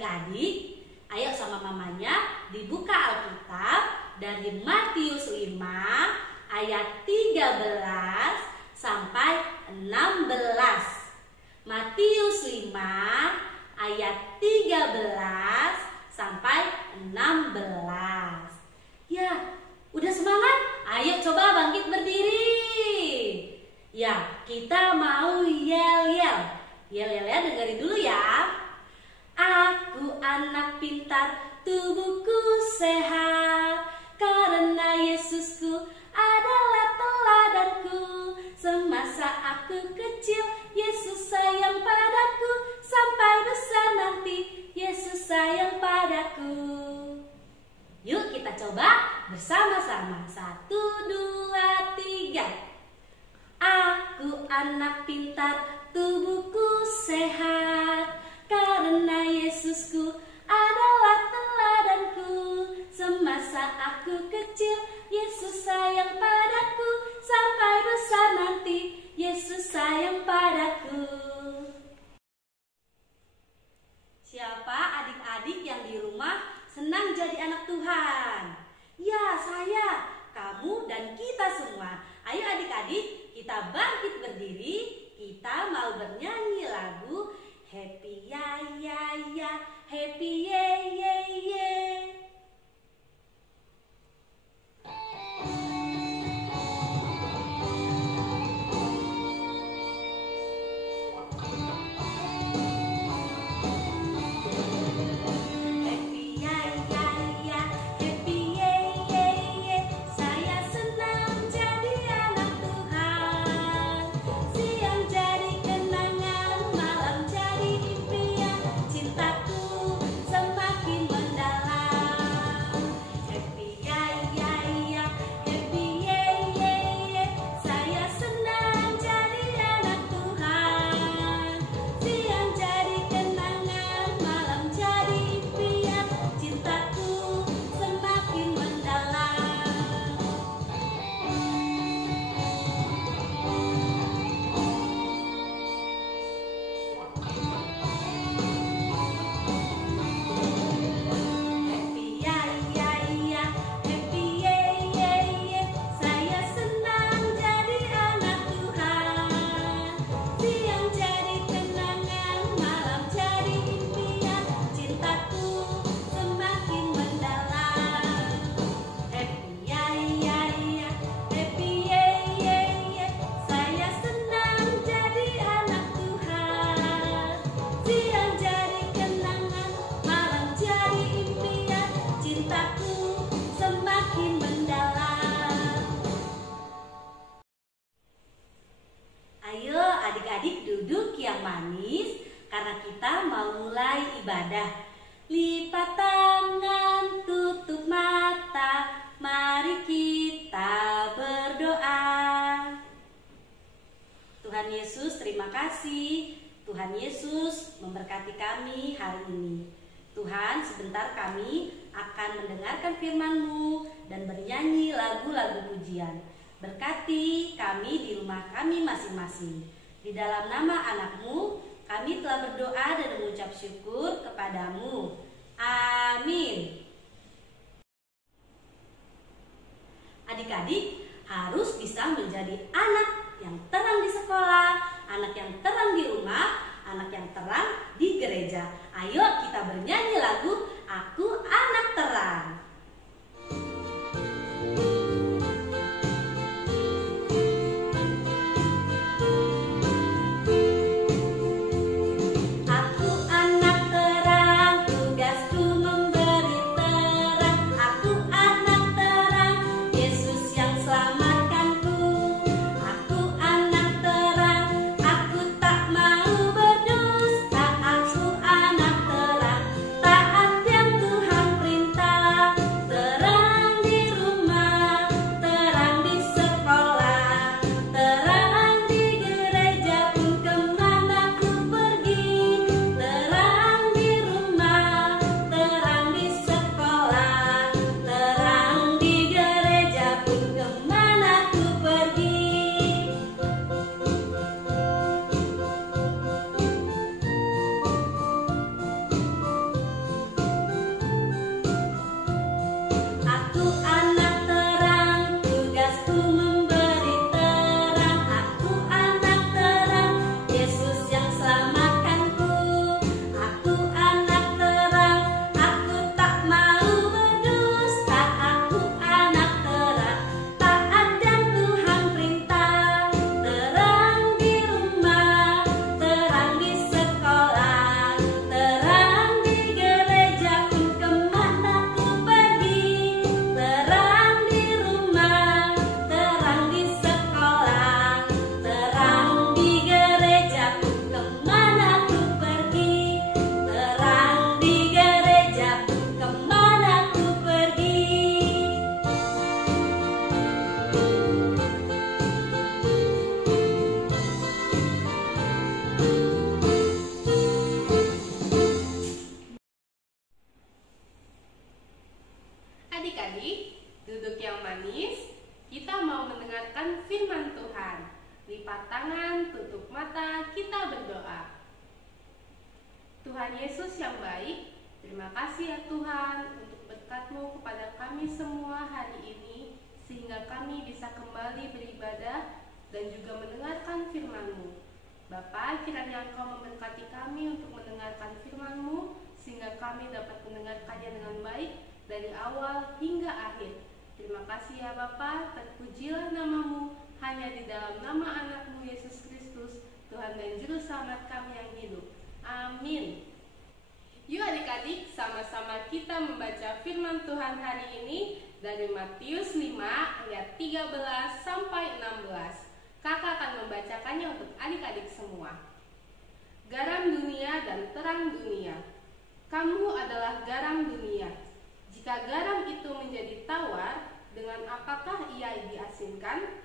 Adik-adik, ayo sama mamanya dibuka Alkitab dari Matius 5 ayat 13 sampai 16. Matius 5 ayat 13 sampai 16. Ya, udah semangat? Ayo coba bangkit berdiri. Ya, kita mau yel-yel. Yel-yelnya dengerin dulu ya. Aku anak pintar, tubuhku sehat, karena Yesusku adalah teladanku. Semasa aku kecil, Yesus sayang padaku, sampai besar nanti Yesus sayang padaku. Yuk kita coba bersama-sama. 1, 2, 3. Aku anak pintar, tubuhku sehat, karena Yesusku adalah teladanku. Semasa aku kecil, Yesus sayang padaku, sampai besar nanti Yesus sayang padaku. Siapa adik-adik yang di rumah senang jadi anak Tuhan? Ya, saya, kamu, dan kita semua. Ayo adik-adik, kita bangkit berdiri. Kita mau bernyanyi lagu Happy ya ya ya, happy ye ye ye. Ayo adik-adik duduk yang manis, karena kita mau mulai ibadah. Lipat tangan, tutup mata, mari kita berdoa. Tuhan Yesus, terima kasih. Tuhan Yesus memberkati kami hari ini. Tuhan, sebentar kami akan mendengarkan firman-Mu dan bernyanyi lagu-lagu pujian. Berkati kami di rumah kami masing-masing. Di dalam nama anak-Mu, kami telah berdoa dan mengucap syukur kepadamu. Amin. Adik-adik harus bisa menjadi anak yang terang di sekolah, anak yang terang di rumah, anak yang terang di gereja. Ayo kita bernyanyi lagu Aku Anak Terang. Terang tangan, tutup mata, kita berdoa. Tuhan Yesus yang baik, terima kasih ya Tuhan untuk berkat-Mu kepada kami semua hari ini, sehingga kami bisa kembali beribadah dan juga mendengarkan firman-Mu. Bapa, kiranya Engkau memberkati kami untuk mendengarkan firman-Mu, sehingga kami dapat mendengarkannya dengan baik dari awal hingga akhir. Terima kasih ya Bapa, terpujilah nama-Mu, hanya di dalam nama anak-Mu Yesus Kristus, Tuhan dan Juru Selamat kami yang hidup. Amin. Yuk adik-adik, sama-sama kita membaca firman Tuhan hari ini dari Matius 5 ayat 13 sampai 16. Kakak akan membacakannya untuk adik-adik semua. Garam dunia dan terang dunia. Kamu adalah garam dunia. Jika garam itu menjadi tawar, dengan apakah ia diasinkan?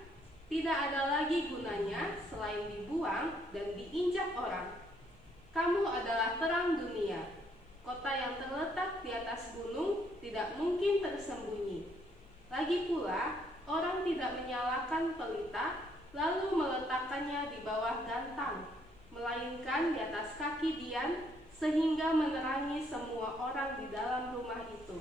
Tidak ada lagi gunanya selain dibuang dan diinjak orang. Kamu adalah terang dunia. Kota yang terletak di atas gunung tidak mungkin tersembunyi. Lagi pula, orang tidak menyalakan pelita lalu meletakkannya di bawah gantang, melainkan di atas kaki dian, sehingga menerangi semua orang di dalam rumah itu.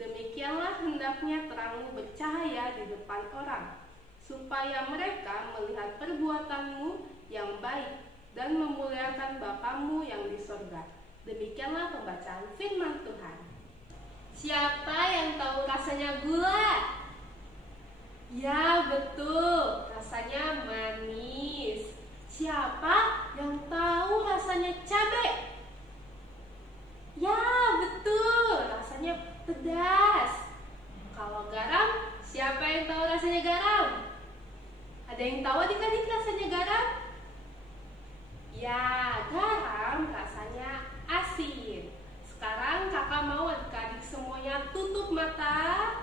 Demikianlah hendaknya terangmu bercahaya di depan orang, supaya mereka melihat perbuatanmu yang baik dan memuliakan Bapamu yang di sorga. Demikianlah pembacaan firman Tuhan. Siapa yang tahu rasanya gula? Ya betul, rasanya manis. Siapa yang tahu rasanya cabai? Ya betul, rasanya pedas. Kalau garam, siapa yang tahu rasanya garam? Ada yang tahu adik-adik rasanya garam? Ya, garam rasanya asin. Sekarang kakak mau adik-adik semuanya tutup mata.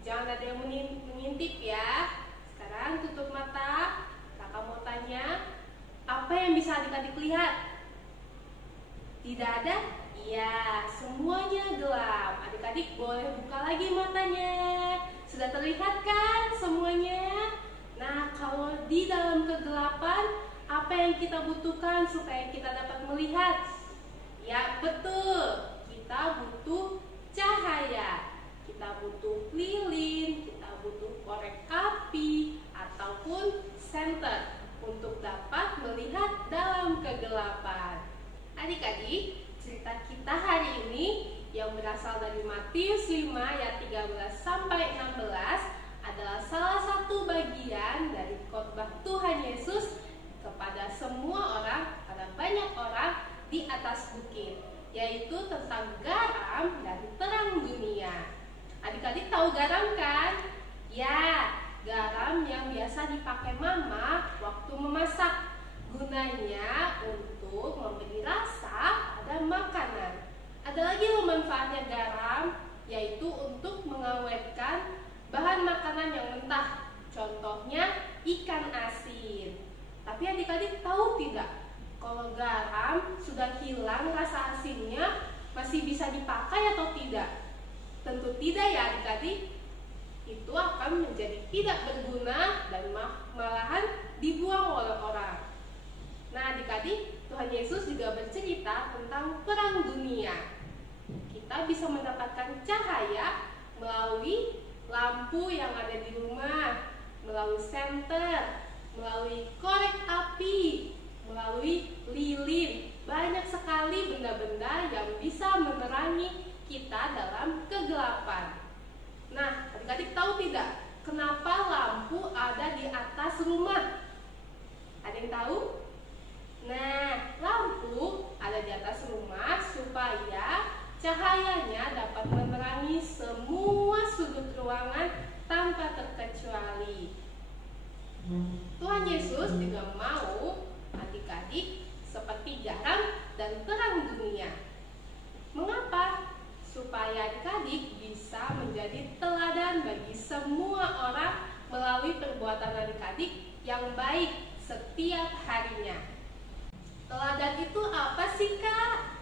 Jangan ada yang mengintip ya. Sekarang tutup mata. Kakak mau tanya, apa yang bisa adik-adik lihat? Tidak ada? Iya, semuanya gelap. Adik-adik boleh buka lagi matanya. Sudah terlihat kan semuanya? Nah, kalau di dalam kegelapan, apa yang kita butuhkan supaya kita dapat melihat? Ya, betul. Kita butuh cahaya. Kita butuh lilin, kita butuh korek api, ataupun senter untuk dapat melihat dalam kegelapan. Adik-adik, cerita kita hari ini yang berasal dari Matius 5 ayat 13 sampai 16 adalah salah satu bagian dari khotbah Tuhan Yesus kepada semua orang, pada banyak orang di atas bukit, yaitu tentang garam dan terang dunia. Adik-adik tahu garam kan? Ya, garam yang biasa dipakai mama waktu memasak. Gunanya untuk memberi rasa pada makanan. Ada lagi loh manfaatnya garam, yaitu untuk mengawetkan bahan makanan yang mentah. Contohnya ikan asin. Tapi adik-adik tahu tidak? Kalau garam sudah hilang rasa asinnya, masih bisa dipakai atau tidak? Tentu tidak ya adik-adik. Itu akan menjadi tidak berguna dan malahan dibuang oleh orang. Nah adik-adik, Tuhan Yesus juga bercerita tentang terang dunia. Kita bisa mendapatkan cahaya melalui lampu yang ada di rumah, melalui senter, melalui korek api, melalui lilin. Banyak sekali benda-benda yang bisa menerangi kita dalam kegelapan. Nah, adik-adik tahu tidak kenapa lampu ada di atas rumah? Ada yang tahu? Nah, lampu ada di atas rumah supaya cahayanya dapat menerangi semua sudut ruangan tanpa terkecuali. Tuhan Yesus juga mau adik-adik seperti garam dan terang dunia. Mengapa? Supaya adik-adik bisa menjadi teladan bagi semua orang melalui perbuatan adik-adik yang baik setiap harinya. Teladan itu apa sih Kak?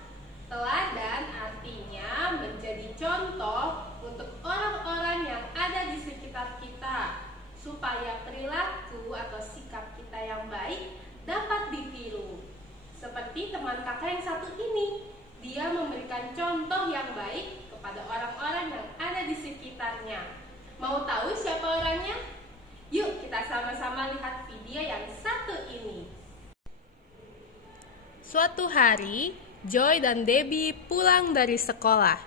Teladan artinya menjadi contoh untuk orang-orang yang ada di sekitar kita, supaya perilaku atau sikap kita kita yang baik dapat ditiru. Seperti teman kakak yang satu ini, dia memberikan contoh yang baik kepada orang-orang yang ada di sekitarnya. Mau tahu siapa orangnya? Yuk kita sama-sama lihat video yang satu ini. Suatu hari, Joy dan Debbie pulang dari sekolah.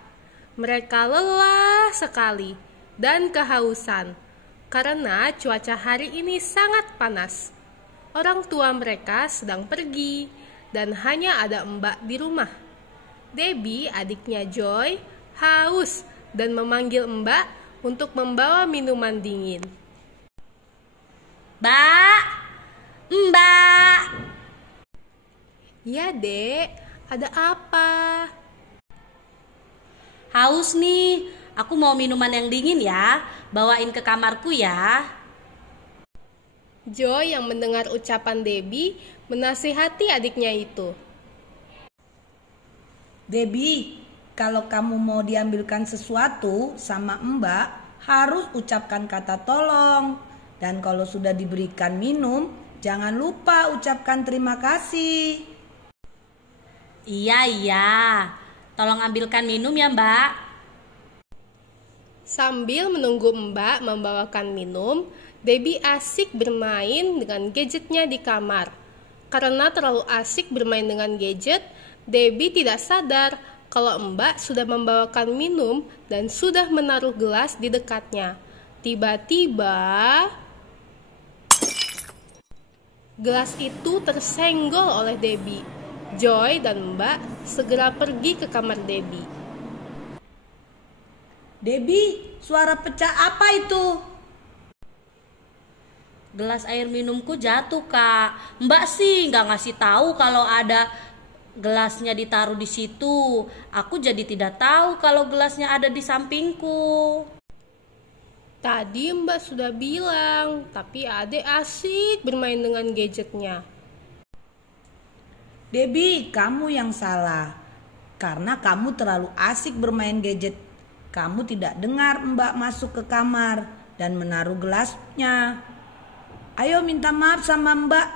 Mereka lelah sekali dan kehausan karena cuaca hari ini sangat panas. Orang tua mereka sedang pergi dan hanya ada Mbak di rumah. Debbie, adiknya Joy, haus dan memanggil Mbak untuk membawa minuman dingin. Mbak, Mbak. Ya, Dek, ada apa? Haus nih, aku mau minuman yang dingin ya. Bawain ke kamarku ya. Joy yang mendengar ucapan Debbie menasihati adiknya itu. Debbie, kalau kamu mau diambilkan sesuatu sama Mbak, harus ucapkan kata tolong. Dan kalau sudah diberikan minum, jangan lupa ucapkan terima kasih. Iya. Tolong ambilkan minum ya, Mbak. Sambil menunggu Mbak membawakan minum, Debbie asik bermain dengan gadgetnya di kamar. Karena terlalu asik bermain dengan gadget, Debbie tidak sadar kalau Mbak sudah membawakan minum dan sudah menaruh gelas di dekatnya. Tiba-tiba, gelas itu tersenggol oleh Debbie. Joy dan Mbak segera pergi ke kamar Debbie. Debbie, suara pecah apa itu? Gelas air minumku jatuh, Kak. Mbak sih nggak ngasih tahu kalau ada gelasnya ditaruh di situ. Aku jadi tidak tahu kalau gelasnya ada di sampingku. Tadi Mbak sudah bilang, tapi Adek asik bermain dengan gadgetnya. Debbie, kamu yang salah. Karena kamu terlalu asik bermain gadget. Kamu tidak dengar Mbak masuk ke kamar dan menaruh gelasnya. Ayo minta maaf sama Mbak.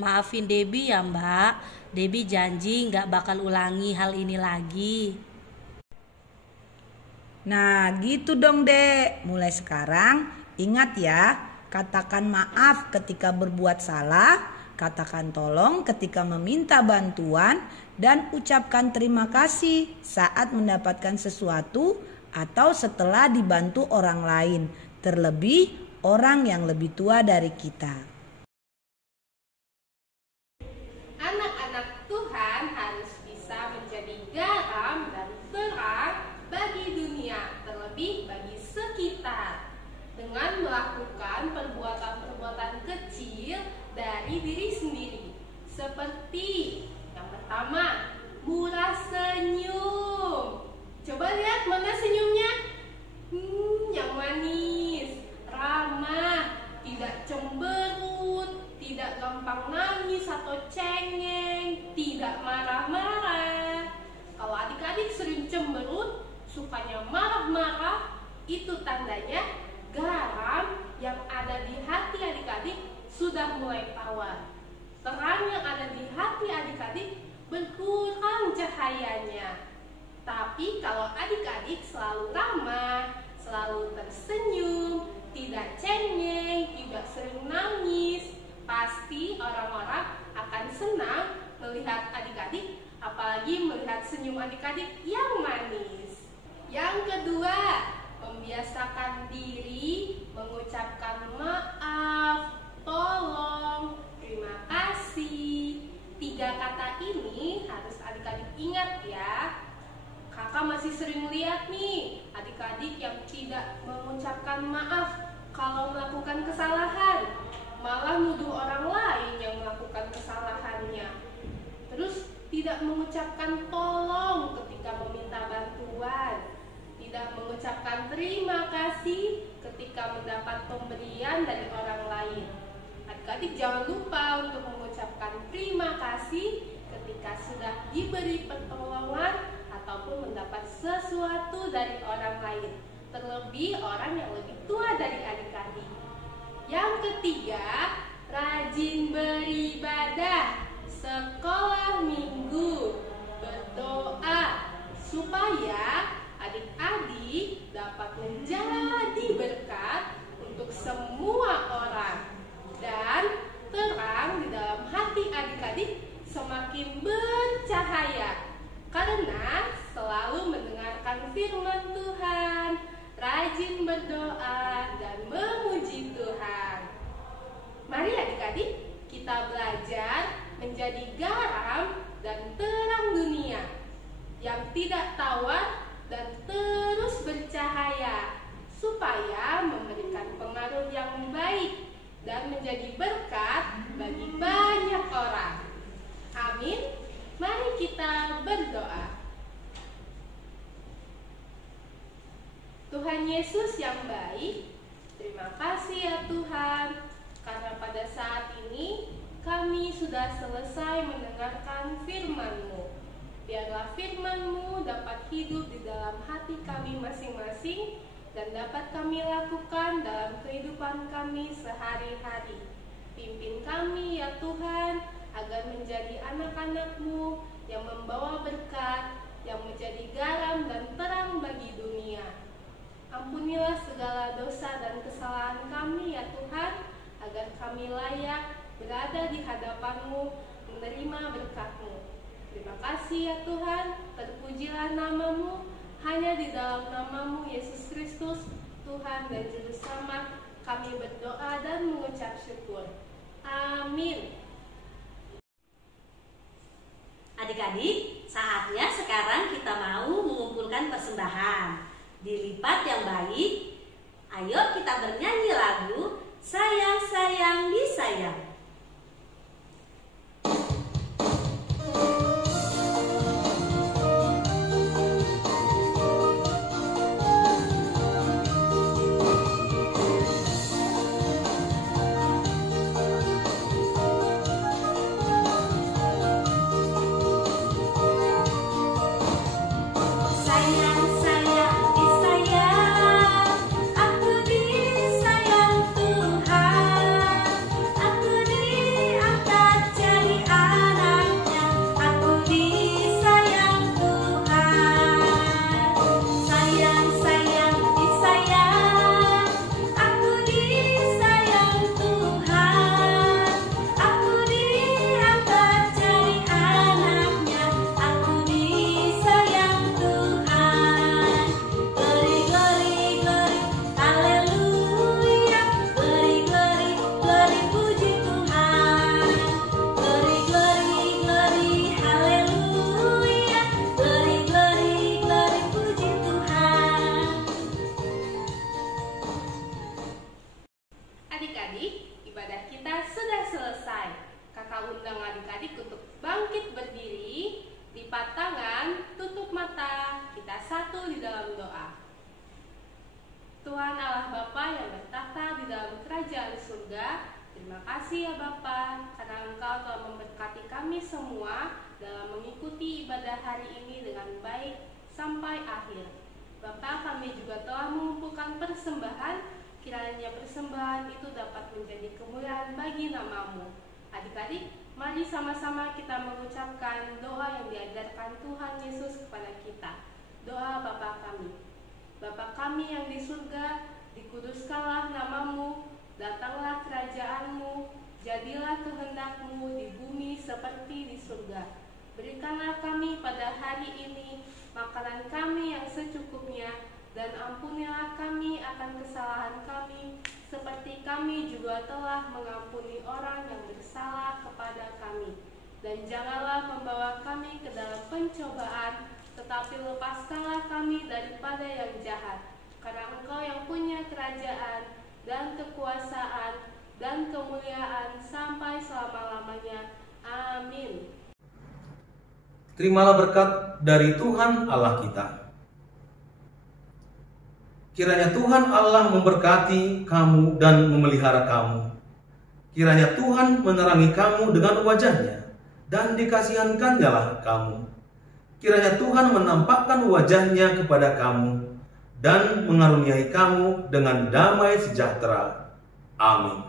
Maafin Debbie ya, Mbak. Debbie janji nggak bakal ulangi hal ini lagi. Nah gitu dong Dek. Mulai sekarang ingat ya, katakan maaf ketika berbuat salah, katakan tolong ketika meminta bantuan, dan ucapkan terima kasih saat mendapatkan sesuatu atau setelah dibantu orang lain, terlebih orang yang lebih tua dari kita. Anak-anak Tuhan harus bisa menjadi garam dan terang bagi dunia, terlebih bagi sekitar, dengan melakukan perbuatan-perbuatan kecil dari diri sendiri. Seperti yang pertama, murah senyum. Coba lihat mana senyumnya. Yang manis, ramah, tidak cemberut, tidak gampang nangis atau cengeng, tidak marah-marah. Kalau adik-adik sering cemberut, sukanya marah-marah, itu tandanya garam yang ada di hati adik-adik sudah mulai tawar. Terang yang ada di hati adik-adik berkurang cahayanya. Tapi kalau adik-adik selalu ramah, selalu tersenyum, tidak cengeng, tidak sering nangis, pasti orang-orang akan senang melihat adik-adik, apalagi melihat senyum adik-adik yang manis. Yang kedua, membiasakan diri mengucapkan maaf, tolong, terima kasih. 3 kata ini harus adik-adik ingat ya. Kakak masih sering lihat nih adik-adik yang tidak mengucapkan maaf kalau melakukan kesalahan, malah nuduh orang lain yang melakukan kesalahannya. Terus tidak mengucapkan tolong ketika meminta bantuan, tidak mengucapkan terima kasih ketika mendapat pemberian dari orang lain. Adik-adik jangan lupa untuk mengucapkan terima kasih ketika sudah diberi pertolongan ataupun mendapat sesuatu dari orang lain, terlebih orang yang lebih tua dari adik-adik. Yang ketiga, rajin beribadah, sekolah minggu, berdoa supaya adik-adik dapat menjadi berkat untuk semua orang dan terang di dalam hati adik-adik semakin bercahaya karena selalu mendengarkan firman Tuhan, rajin berdoa dan memuji Tuhan. Mari adik-adik kita belajar menjadi garam dan terang dunia yang tidak tawar dan terus bercahaya supaya memberikan pengaruh yang baik dan menjadi berkat bagi banyak orang. Amin. Mari kita berdoa. Tuhan Yesus yang baik, terima kasih ya Tuhan, karena pada saat ini kami sudah selesai mendengarkan firman-Mu. Biarlah firman-Mu dapat hidup di dalam hati kami masing-masing dan dapat kami lakukan dalam kehidupan kami sehari-hari. Pimpin kami ya Tuhan, agar menjadi anak-anak-Mu yang membawa berkat, yang menjadi garam dan terang bagi dunia. Ampunilah segala dosa dan kesalahan kami ya Tuhan, agar kami layak berada di hadapan-Mu, menerima berkat-Mu. Terima kasih ya Tuhan, terpujilah nama-Mu, hanya di dalam nama-Mu Yesus Kristus, Tuhan dan Juru Selamat, kami berdoa dan mengucap syukur. Amin. Adik-adik, saatnya sekarang kita mau mengumpulkan persembahan. Dilipat yang baik, ayo kita bernyanyi lagu Sayang Sayang Disayang. Adik-adik, ibadah kita sudah selesai. Kakak undang adik-adik untuk bangkit berdiri, lipat tangan, tutup mata, kita satu di dalam doa. Tuhan Allah Bapa yang bertahta di dalam kerajaan surga, terima kasih ya Bapa, karena Engkau telah memberkati kami semua dalam mengikuti ibadah hari ini dengan baik sampai akhir. Bapa, kami juga telah mengumpulkan persembahan, kiranya persembahan itu dapat menjadi kemuliaan bagi nama-Mu. Adik-adik, mari sama-sama kita mengucapkan doa yang diajarkan Tuhan Yesus kepada kita. Doa Bapa kami. Bapa kami yang di surga, dikuduskanlah nama-Mu, datanglah kerajaan-Mu, jadilah kehendak-Mu di bumi seperti di surga. Berikanlah kami pada hari ini makanan kami yang secukupnya, dan ampunilah kami akan kesalahan kami, seperti kami juga telah mengampuni orang yang bersalah kepada kami. Dan janganlah membawa kami ke dalam pencobaan, tetapi lepaskanlah kami daripada yang jahat. Karena Engkau yang punya kerajaan dan kekuasaan dan kemuliaan sampai selama-lamanya. Amin. Terimalah berkat dari Tuhan Allah kita. Kiranya Tuhan Allah memberkati kamu dan memelihara kamu. Kiranya Tuhan menerangi kamu dengan wajah-Nya dan dikasihankan-Nyalah kamu. Kiranya Tuhan menampakkan wajah-Nya kepada kamu dan mengaruniai kamu dengan damai sejahtera. Amin.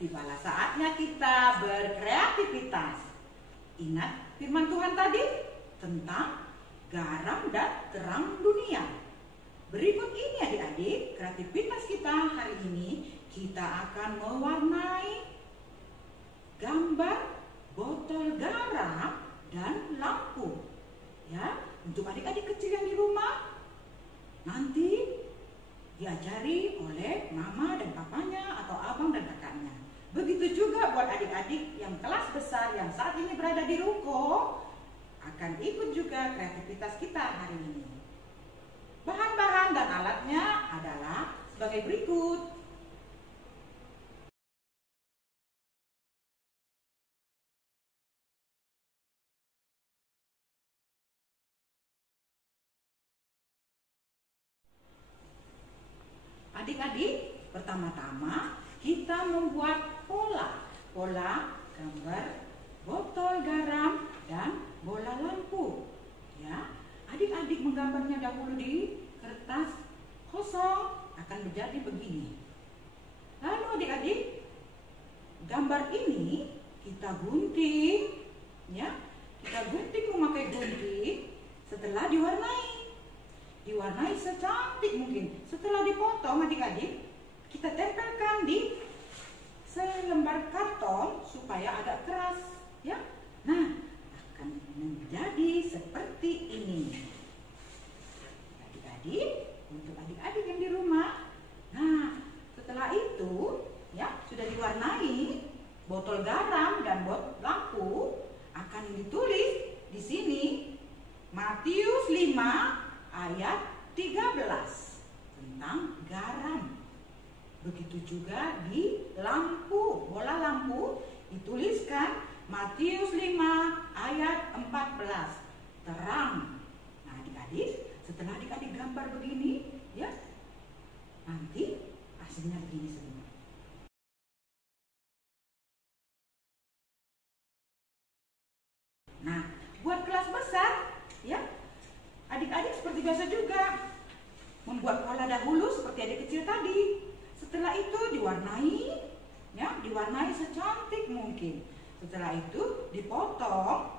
Tibalah saatnya kita berkreativitas. Ingat firman Tuhan tadi tentang garam dan terang dunia. Berikut ini adik-adik, kreativitas kita hari ini kita akan mewarnai gambar botol garam dan lampu. Ya, untuk adik-adik kecil yang di rumah nanti diajari oleh mama dan papanya atau abang dan kakaknya. Begitu juga buat adik-adik yang kelas besar yang saat ini berada di ruko akan ikut juga kreativitas kita hari ini. Bahan-bahan dan alatnya adalah sebagai berikut. Adik-adik, pertama-tama kita membuat pola gambar botol garam dan bola lampu. Ya, adik-adik menggambarnya dahulu di kertas kosong akan menjadi begini. Lalu adik-adik, gambar ini kita gunting, ya, kita gunting memakai gunting. Setelah diwarnai secantik mungkin. Setelah dipotong adik-adik, kita tempelkan di selembar karton supaya agak keras, ya. Nah, menjadi seperti ini. Adik-adik, untuk adik-adik yang di rumah. Nah, setelah itu ya sudah diwarnai botol garam dan lampu, akan ditulis di sini Matius 5 ayat 13 tentang garam. Begitu juga di lampu, bola lampu dituliskan Matius 5 ayat 14, terang. Nah, adik-adik, setelah adik-adik gambar begini, ya, nanti hasilnya begini semua. Nah, buat kelas besar, ya, adik-adik seperti biasa juga membuat pola dahulu seperti adik kecil tadi. Setelah itu diwarnai, ya, diwarnai secantik mungkin. Setelah itu dipotong,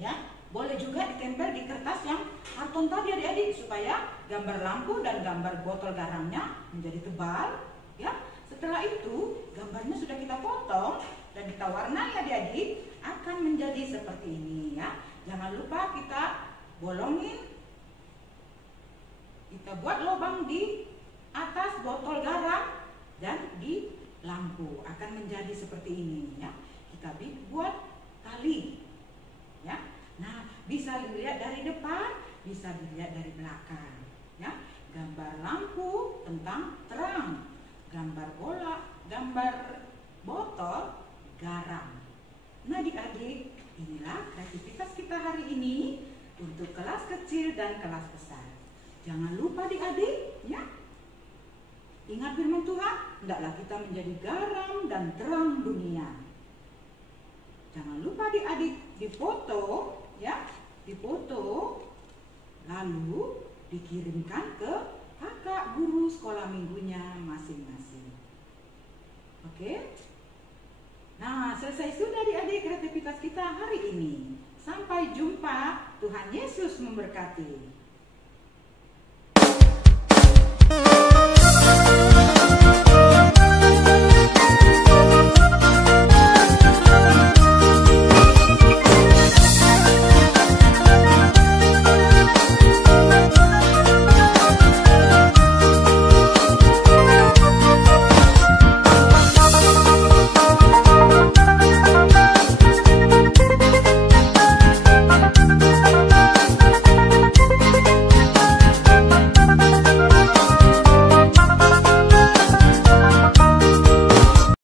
ya, boleh juga ditempel di kertas yang karton tadi adik-adik supaya gambar lampu dan gambar botol garamnya menjadi tebal, ya. Setelah itu gambarnya sudah kita potong dan kita warnai adik-adik, akan menjadi seperti ini, ya. Jangan lupa kita bolongin, kita buat lubang di atas botol garam dan di lampu, akan menjadi seperti ini, ya. Kita buat tali, ya. Nah, bisa dilihat dari depan, bisa dilihat dari belakang, ya. Gambar lampu tentang terang, gambar bola, gambar botol garam. Nah, adik-adik, inilah kreativitas kita hari ini untuk kelas kecil dan kelas besar. Jangan lupa adik-adik, ya. Ingat firman Tuhan, hendaklah kita menjadi garam dan terang dunia. Jangan lupa adik-adik difoto, ya, difoto, lalu dikirimkan ke kakak guru sekolah minggunya masing-masing. Oke? Nah, selesai sudah adik-adik kreativitas kita hari ini. Sampai jumpa, Tuhan Yesus memberkati.